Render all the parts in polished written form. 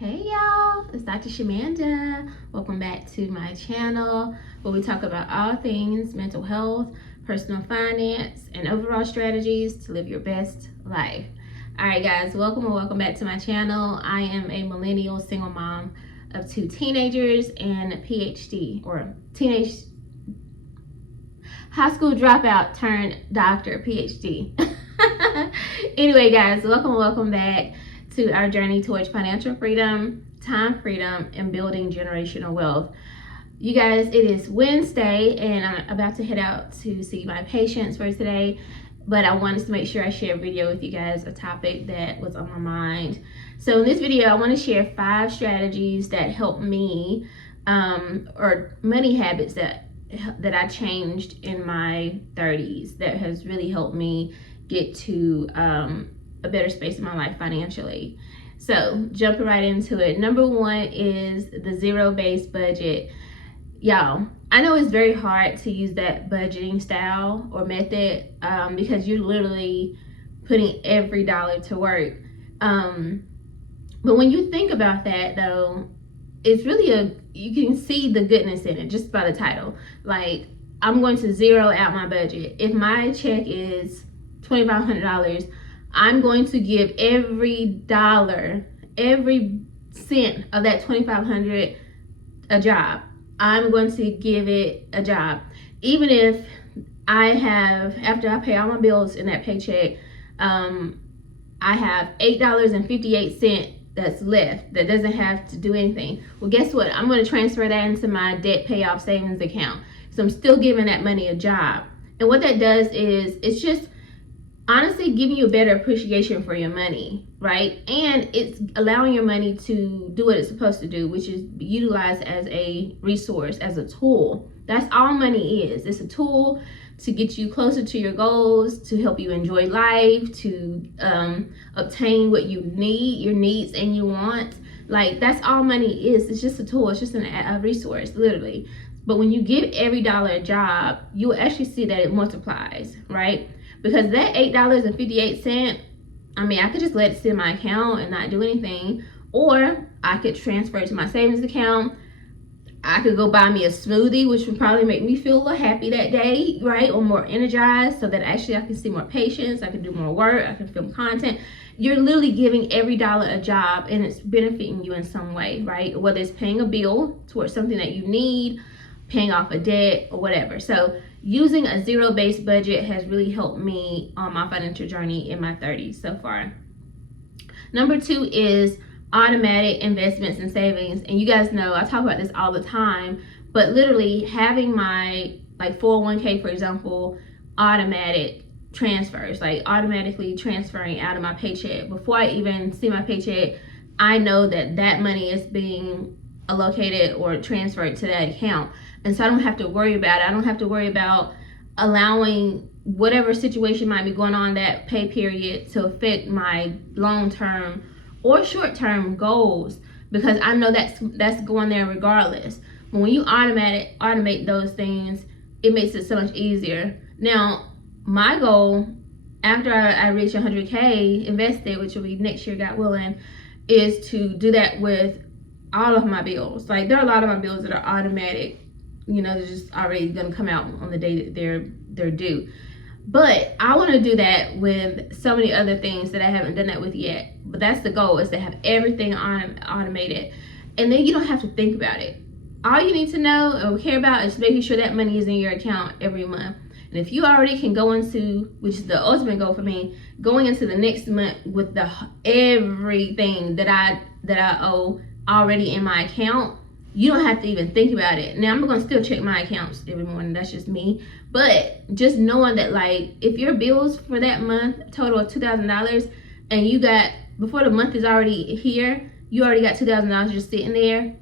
Hey y'all, it's Dr. Shamanda. Welcome back to my channel where we talk about all things mental health, personal finance, and overall strategies to live your best life. Alright guys, welcome back to my channel. I am a millennial single mom of 2 teenagers and a PhD, or teenage high school dropout turned doctor, PhD. Anyway guys, welcome back to our journey towards financial freedom, time freedom, and building generational wealth. You guys, it is Wednesday and I'm about to head out to see my patients for today, but I wanted to make sure I share a video with you guys, a topic that was on my mind. So in this video, I want to share 5 strategies that help me, or money habits that I changed in my 30s that has really helped me get to a better space in my life financially. So jumping right into it. Number 1 is the zero-based budget. Y'all, I know it's very hard to use that budgeting style or method because you're literally putting every dollar to work. But when you think about that though, it's really you can see the goodness in it just by the title. Like, I'm going to zero out my budget. If my check is $2,500, I'm going to give every dollar, every cent of that $2,500 a job. I'm going to give it a job. Even if I have, after I pay all my bills in that paycheck, I have $8.58 that's left that doesn't have to do anything. Well, guess what? I'm going to transfer that into my debt payoff savings account. So I'm still giving that money a job. And what that does is it's just honestly giving you a better appreciation for your money, right? And it's allowing your money to do what it's supposed to do, which is be utilized as a resource, as a tool. That's all money is. It's a tool to get you closer to your goals, to help you enjoy life, to obtain what you need, your needs and you want. Like, that's all money is. It's just a tool. It's just a resource, literally. But when you give every dollar a job, you'll actually see that it multiplies, right? Because that $8.58, I mean, I could just let it sit in my account and not do anything, or I could transfer it to my savings account. I could go buy me a smoothie, which would probably make me feel a little happy that day, right? Or more energized, so that actually I can see more patients, I can do more work, I can film content. You're literally giving every dollar a job and it's benefiting you in some way, right? Whether it's paying a bill towards something that you need, paying off a debt, or whatever. So using a zero-based budget has really helped me on my financial journey in my 30s so far. Number 2 is automatic investments and savings. And you guys know I talk about this all the time, but literally having my 401k, for example, automatic transfers, like automatically transferring out of my paycheck. Before I even see my paycheck, I know that that money is being allocated or transferred to that account. And so I don't have to worry about it. I don't have to worry about allowing whatever situation might be going on that pay period to affect my long-term or short-term goals, because I know that's going there regardless. But when you automate those things, it makes it so much easier. Now, my goal after I reach 100K invested, which will be next year, God willing, is to do that with all of my bills. Like, there are a lot of my bills that are automatic. You know, they're just already gonna come out on the day that they're due. But I want to do that with so many other things that I haven't done that with yet. But that's the goal, is to have everything automated, and then you don't have to think about it. All you need to know or care about is making sure that money is in your account every month. And if you already can go into, which is the ultimate goal for me, going into the next month with everything that I owe already in my account, you don't have to even think about it. Now, I'm gonna still check my accounts every morning, that's just me, but just knowing that, like, if your bills for that month total of $2,000 and you got, before the month is already here, you already got $2,000 just sitting there,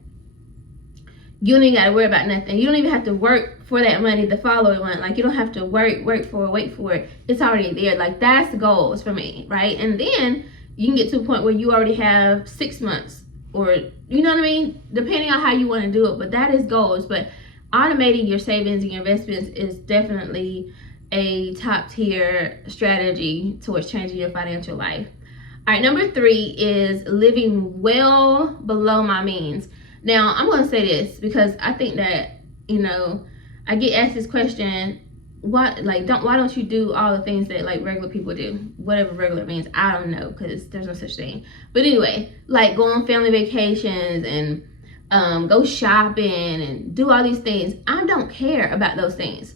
you don't even gotta worry about nothing. You don't even have to work for that money the following month. Like, you don't have to wait for it. It's already there. Like, that's the goals for me, right? And then you can get to a point where you already have 6 months, or you know what I mean, depending on how you want to do it. But that is goals. But automating your savings and your investments is definitely a top tier strategy towards changing your financial life. All right, number 3 is living well below my means. Now, I'm going to say this because I think that, I get asked this question, why don't you do all the things that like regular people do? Whatever regular means, I don't know, because there's no such thing. But anyway, like go on family vacations and go shopping and do all these things. I don't care about those things,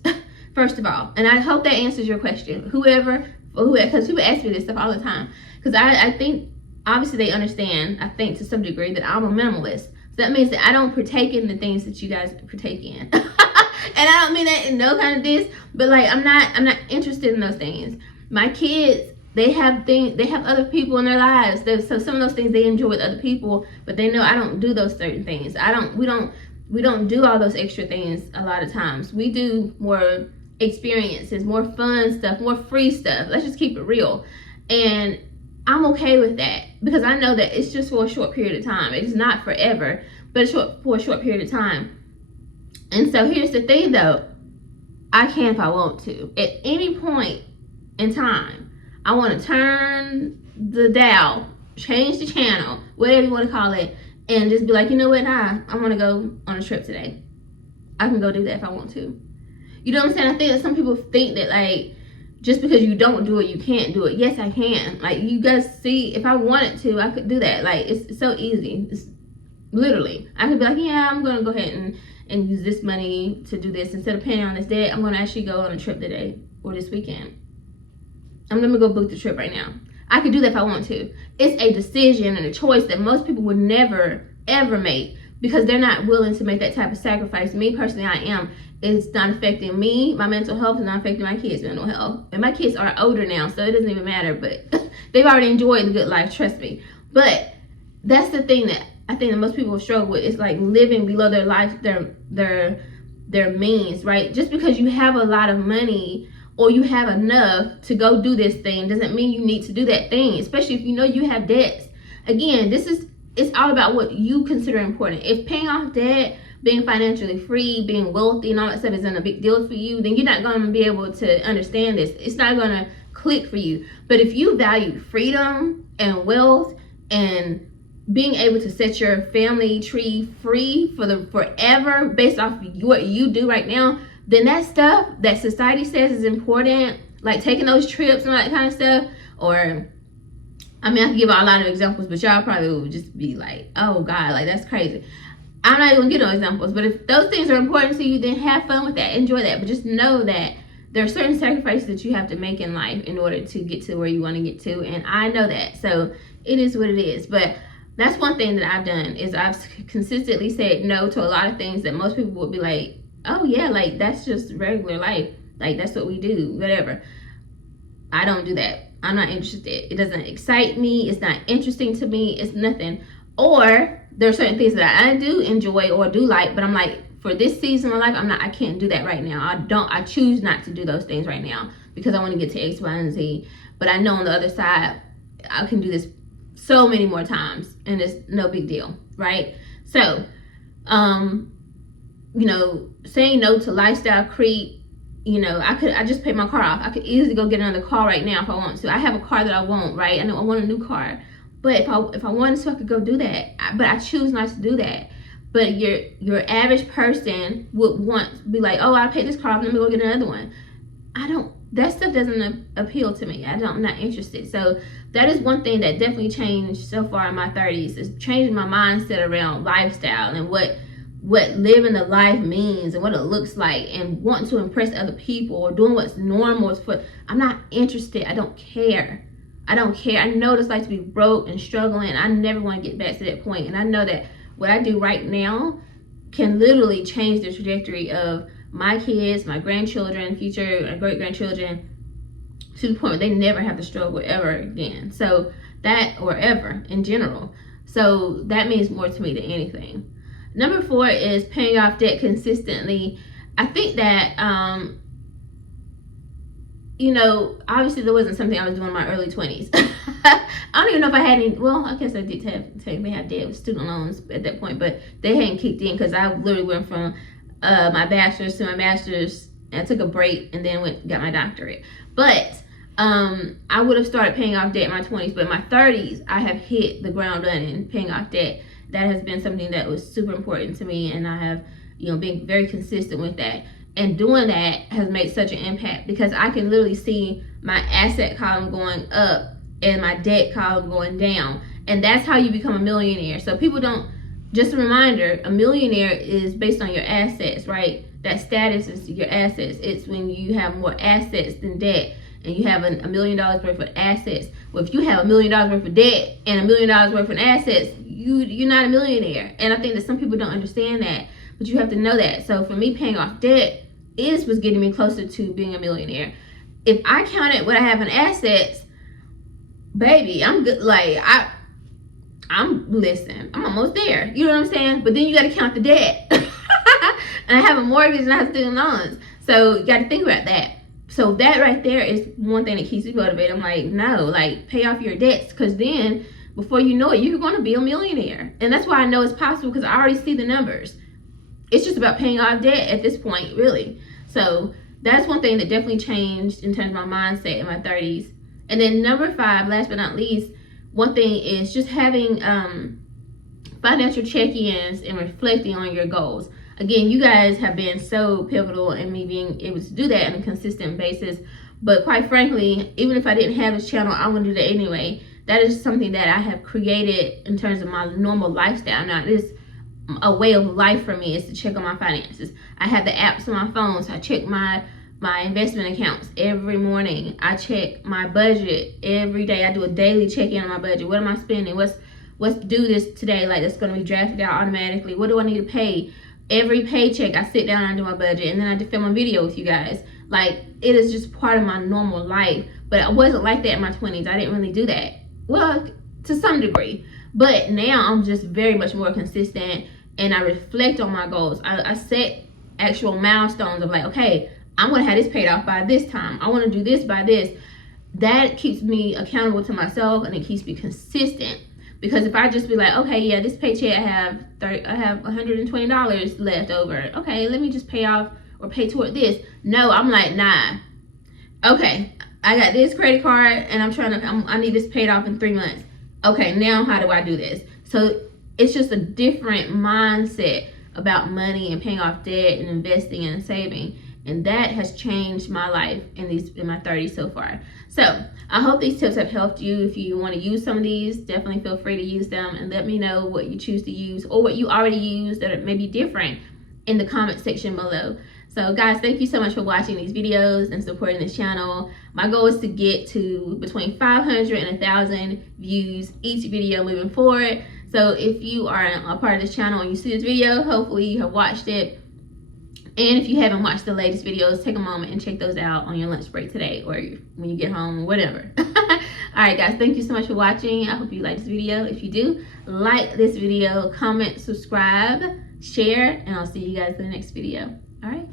first of all. And I hope that answers your question. Because people ask me this stuff all the time. Because I think, obviously they understand, I think to some degree, that I'm a minimalist. So that means that I don't partake in the things that you guys partake in. And I don't mean that in no kind of diss, but like I'm not interested in those things. My kids, they have other people in their lives. So some of those things they enjoy with other people, but they know I don't do those certain things. We don't do all those extra things a lot of times. We do more experiences, more fun stuff, more free stuff. Let's just keep it real. And I'm okay with that because I know that it's just for a short period of time. It's not forever, but it's for a short period of time. And so here's the thing though, I can if I want to. At any point in time, I want to turn the dial, change the channel, whatever you want to call it, and just be like, you know what, I want to go on a trip today. I can go do that if I want to. You know what I'm saying? I think that some people think that like, just because you don't do it, you can't do it. Yes, I can. Like you guys see, if I wanted to, I could do that. Like it's so easy. It's literally, I could be like, yeah, I'm going to go ahead and use this money to do this. Instead of paying on this debt, I'm going to actually go on a trip today or this weekend. I'm going to go book the trip right now. I could do that if I want to. It's a decision and a choice that most people would never, ever make because they're not willing to make that type of sacrifice. Me, personally, I am. It's not affecting me. My mental health is not affecting my kids' mental health. And my kids are older now, so it doesn't even matter. But they've already enjoyed the good life, trust me. But that's the thing that I think that most people struggle with. It's like living below their life, their means, right? Just because you have a lot of money or you have enough to go do this thing doesn't mean you need to do that thing, especially if you know you have debts. Again, it's all about what you consider important. If paying off debt, being financially free, being wealthy and all that stuff isn't a big deal for you, then you're not going to be able to understand this. It's not going to click for you. But if you value freedom and wealth and being able to set your family tree free for the forever based off what you do right now, then that stuff that society says is important, like taking those trips and all that kind of stuff, or I mean, I can give a lot of examples, but y'all probably would just be like, oh God, like that's crazy. I'm not even gonna get no examples, but if those things are important to you, then have fun with that, enjoy that. But just know that there are certain sacrifices that you have to make in life in order to get to where you want to get to, and I know that. So it is what it is. But that's one thing that I've done is I've consistently said no to a lot of things that most people would be like, oh yeah, like that's just regular life, like that's what we do, whatever. I don't do that. I'm not interested. It doesn't excite me. It's not interesting to me. It's nothing. Or there are certain things that I do enjoy or do like, but I'm like, for this season of life, I can't do that right now. I choose not to do those things right now because I want to get to X, Y, and Z. But I know on the other side, I can do this so many more times and it's no big deal, right? So, saying no to lifestyle creep, I just paid my car off. I could easily go get another car right now if I want to. I have a car that I want, right? I know I want a new car. But if I wanted to, I could go do that. But I choose not to do that. But your average person would be like, oh, I paid this car off, let me go get another one. That stuff doesn't appeal to me. I'm not interested. So that is one thing that definitely changed so far in my 30s, is changing my mindset around lifestyle and what living the life means and what it looks like, and wanting to impress other people or doing what's normal. I'm not interested. I don't care. I know what it's like to be broke and struggling. I never want to get back to that point. And I know that what I do right now can literally change the trajectory of my kids, my grandchildren, future great-grandchildren, to the point where they never have to struggle ever again. So that, or ever in general. So that means more to me than anything. Number 4 is paying off debt consistently. I think that, obviously there wasn't something I was doing in my early 20s. I don't even know if I had any, well, I guess I did technically have debt with student loans at that point, but they hadn't kicked in because I literally went from my bachelor's to my master's and I took a break and then got my doctorate. But I would have started paying off debt in my 20s, but in my 30s, I have hit the ground running paying off debt. That has been something that was super important to me, and I have, been very consistent with that. And doing that has made such an impact because I can literally see my asset column going up and my debt column going down. And that's how you become a millionaire. So people don't, just a reminder, a millionaire is based on your assets, right? That status is your assets. It's when you have more assets than debt, and you have $1 million worth of assets. Well, if you have $1 million worth of debt and $1 million worth of assets, you're not a millionaire. And I think that some people don't understand that, but you have to know that. So for me, paying off debt was getting me closer to being a millionaire. If I counted what I have in assets, baby, I'm good. Like I'm almost there. You know what I'm saying? But then you got to count the debt. And I have a mortgage and I have student loans. So you got to think about that. So that right there is one thing that keeps me motivated. I'm like, no, like pay off your debts, because then before you know it, you're going to be a millionaire. And that's why I know it's possible, because I already see the numbers. It's just about paying off debt at this point, really. So that's one thing that definitely changed in terms of my mindset in my 30s. And then number 5, last but not least, one thing is just having financial check-ins and reflecting on your goals. Again, you guys have been so pivotal in me being able to do that on a consistent basis. But quite frankly, even if I didn't have this channel, I'm going to do that anyway. That is something that I have created in terms of my normal lifestyle. Now, it is a way of life for me, is to check on my finances. I have the apps on my phone, so I check my investment accounts every morning. I check my budget every day. I do a daily check-in on my budget. What am I spending? What's due this today? Like, that's going to be drafted out automatically. What do I need to pay? Every paycheck, I sit down and I do my budget, and then I film a video with you guys. Like, it is just part of my normal life. But I wasn't like that in my 20s. I didn't really do that. Well, to some degree. But now I'm just very much more consistent, and I reflect on my goals. I set actual milestones of like, okay, I'm going to have this paid off by this time. I want to do this by this. That keeps me accountable to myself, and it keeps me consistent. Because if I just be like, okay, yeah, this paycheck I have $120 left over. Okay, let me just pay off or pay toward this. No, I'm like, nah. Okay, I got this credit card and I need this paid off in 3 months. Okay, now how do I do this? So it's just a different mindset about money and paying off debt and investing and saving. And that has changed my life in my 30s so far. So I hope these tips have helped you. If you want to use some of these, definitely feel free to use them, and let me know what you choose to use or what you already use that may be different in the comment section below. So guys, thank you so much for watching these videos and supporting this channel. My goal is to get to between 500 and 1,000 views each video moving forward. So if you are a part of this channel and you see this video, hopefully you have watched it. And if you haven't watched the latest videos, take a moment and check those out on your lunch break today, or when you get home, whatever. Alright guys, thank you so much for watching. I hope you like this video. If you do, like this video, comment, subscribe, share, and I'll see you guys in the next video. Alright.